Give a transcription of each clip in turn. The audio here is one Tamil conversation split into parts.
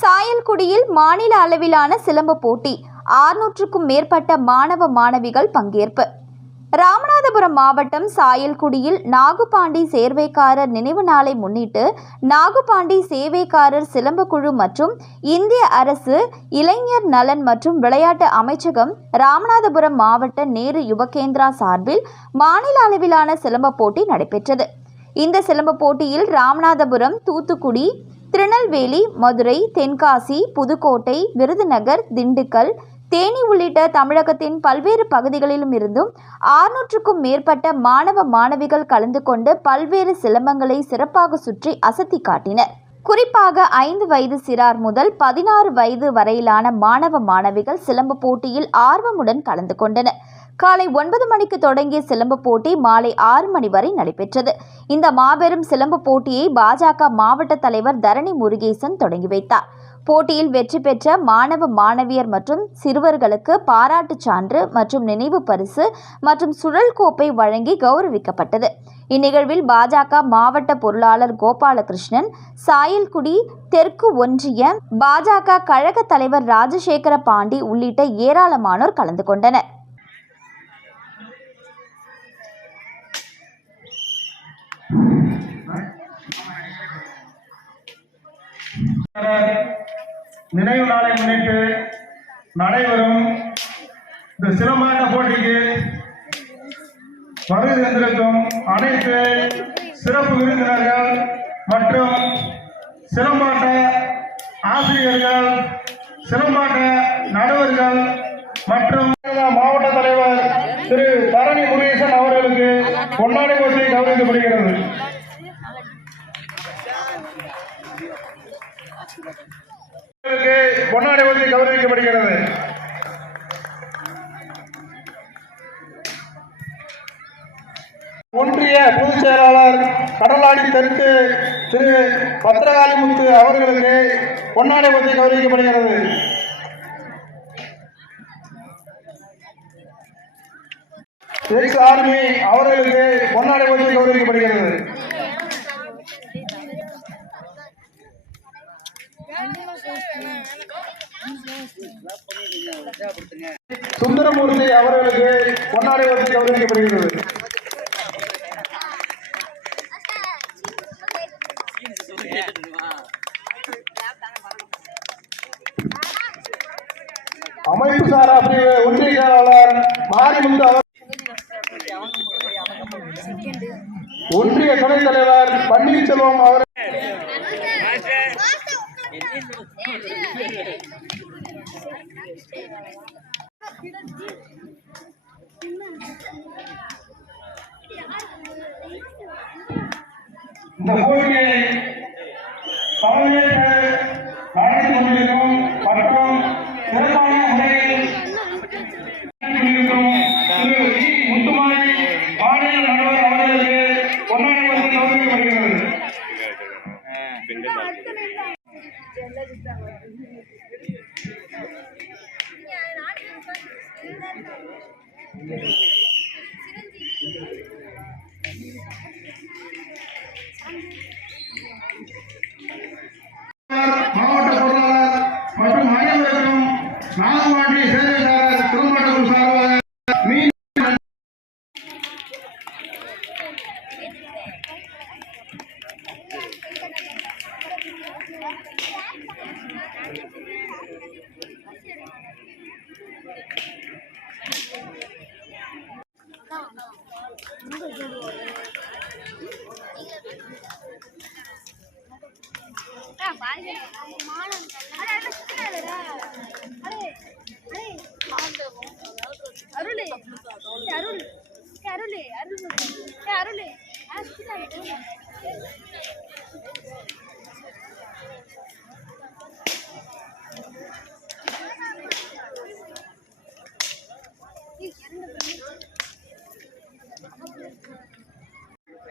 சாயல்குடியில் மாநில அளவிலான சிலம்ப போட்டி. ஆறுநூற்றுக்கும் மேற்பட்ட மாணவ மாணவிகள் பங்கேற்பு. ராமநாதபுரம் மாவட்டம் சாயல்குடியில் நாகுபாண்டி சேர்வைக்காரர் நினைவு நாளை முன்னிட்டு நாகுபாண்டி சேவைக்காரர் சிலம்பக்குழு மற்றும் இந்திய அரசு இளைஞர் நலன் மற்றும் விளையாட்டு அமைச்சகம் ராமநாதபுரம் மாவட்ட நேரு யுவகேந்திரா சார்பில் மாநில அளவிலான சிலம்ப போட்டி நடைபெற்றது. இந்த சிலம்ப போட்டியில் ராமநாதபுரம் தூத்துக்குடி திருநெல்வேலி மதுரை தென்காசி புதுக்கோட்டை விருதுநகர் திண்டுக்கல் தேனி உள்ளிட்ட தமிழகத்தின் பல்வேறு பகுதிகளிலும் இருந்தும் ஆறுநூற்றுக்கும் மேற்பட்ட மாணவ மாணவிகள் கலந்து கொண்டு பல்வேறு சிலம்பங்களை சிறப்பாக சுற்றி அசத்தி காட்டினர். குறிப்பாக ஐந்து வயது சிறார் முதல் பதினாறு வயது வரையிலான மாணவ மாணவிகள் சிலம்பு போட்டியில் ஆர்வமுடன் கலந்து கொண்டனர். காலை ஒன்பது மணிக்கு தொடங்கிய சிலம்பு போட்டி மாலை ஆறு மணி வரை நடைபெற்றது. இந்த மாபெரும் சிலம்பு போட்டியை பாஜக மாவட்ட தலைவர் தரணி முருகேசன் தொடங்கி வைத்தார். போட்டியில் வெற்றி பெற்ற மாணவ மாணவியர் மற்றும் சிறுவர்களுக்கு பாராட்டுச் சான்று மற்றும் நினைவு பரிசு மற்றும் சுழல் கோப்பை வழங்கி கௌரவிக்கப்பட்டது. இந்நிகழ்வில் பாஜக மாவட்ட பொருளாளர் கோபாலகிருஷ்ணன் சாயல்குடி தெற்கு ஒன்றிய பாஜக கழக தலைவர் ராஜசேகர பாண்டி உள்ளிட்ட ஏராளமானோர் கலந்து கொண்டனர். நினைவு நாளை முன்னிட்டு நடைபெறும் இந்த சிலம்பாட்ட போட்டிக்கு வருகை தந்திருக்கும் அனைத்து சிறப்பு விருந்தினர்கள் மற்றும் சிலம்பாட்ட ஆசிரியர்கள் சிலம்பாட்ட நடுவர்கள் மற்றும் மாவட்ட தலைவர் திரு தரணி முருகேசன் அவர்களுக்கு பொன்னாடை போட்டி கௌரவிக்கப்படுகிறது. அவர்களுக்கு பொன்னாடை போட்டி கௌரவிக்கப்படுகிறது. ஒன்றிய பொதுச் செயலாளர் கடலாடி தெற்கு திரு பத்திரகாளிமுத்து அவர்களுக்கு பொன்னாடை போட்டி கௌரவிக்கப்படுகிறது. எக்ஸ் ஆர்மி அவர்களுக்கு பொன்னாடை போட்டி கௌரவிக்கப்படுகிறது. சுந்தரமூர்த்தி அவர்களுக்கு பொன்னாடை போட்டி கௌரவிக்கப்படுகிறது அமைப்பு சாரா பிரிவு ஒன்றிய செயலாளர் மாரிமுத்து அவர் ஒன்றிய துணைத் தலைவர் செல்வம் அவர் இந்த போட்டியை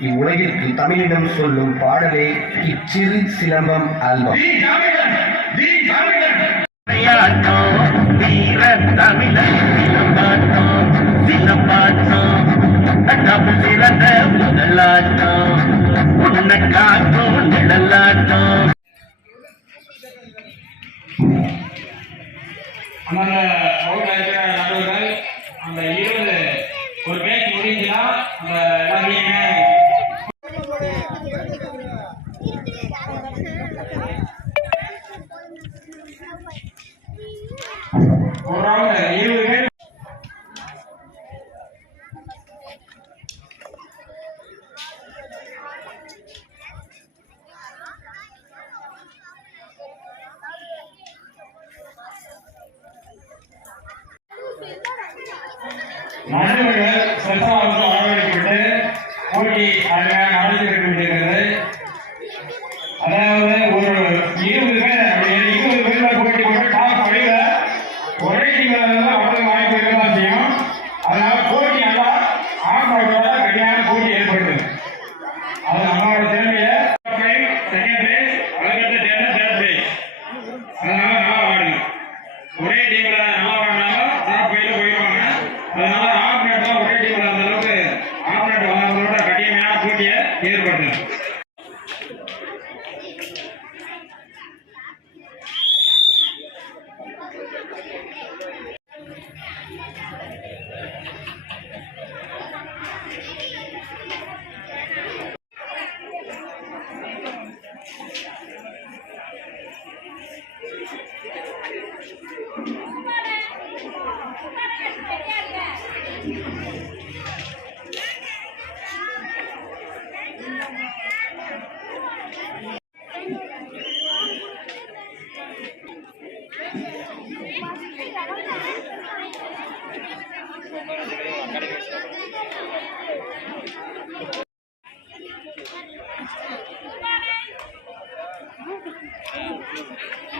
இவ்வுலகிற்கு தமிழிடம் சொல்லும் பாடலே இச்சிறு சிலம்பம் ஆல்பம் வீர தமிழன் சிலம்பாட்டம் சிலம்பாட்டம் ஒரு ரவுண்ட் ஏழு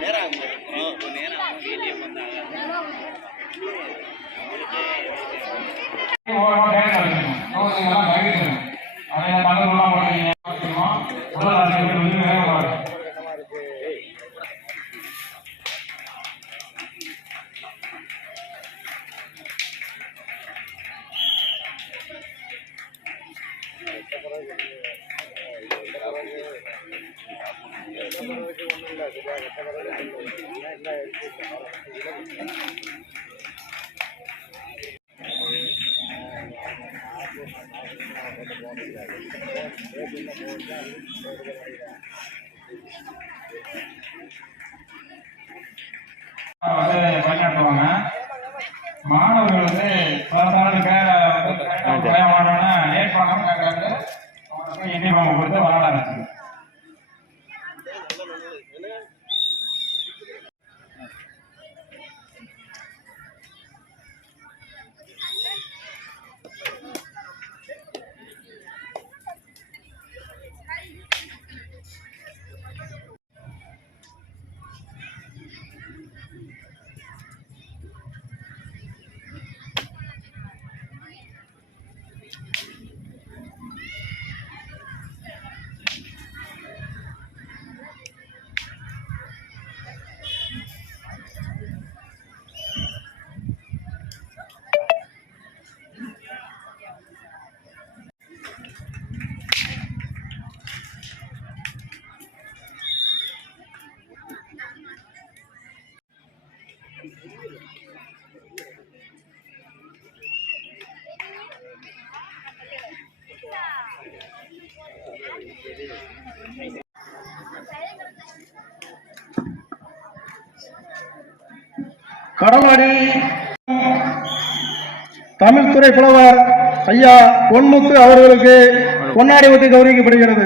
நேரம் ஆகும் நேரம் ஏடிஎம் வந்தாங்க வந்து வழிநடத்துவாங்க மாணவர்கள் வந்து சாதாரண பேர வந்து பயமானோன்னா லேட் பண்ணாம வந்து கொடுத்து விளாட கடலாடி. தமிழ்துறை புலவர் ஐயா பொன்முத்து அவர்களுக்கு பொன்னாடி ஒட்டி கௌரவிக்கப்படுகிறது.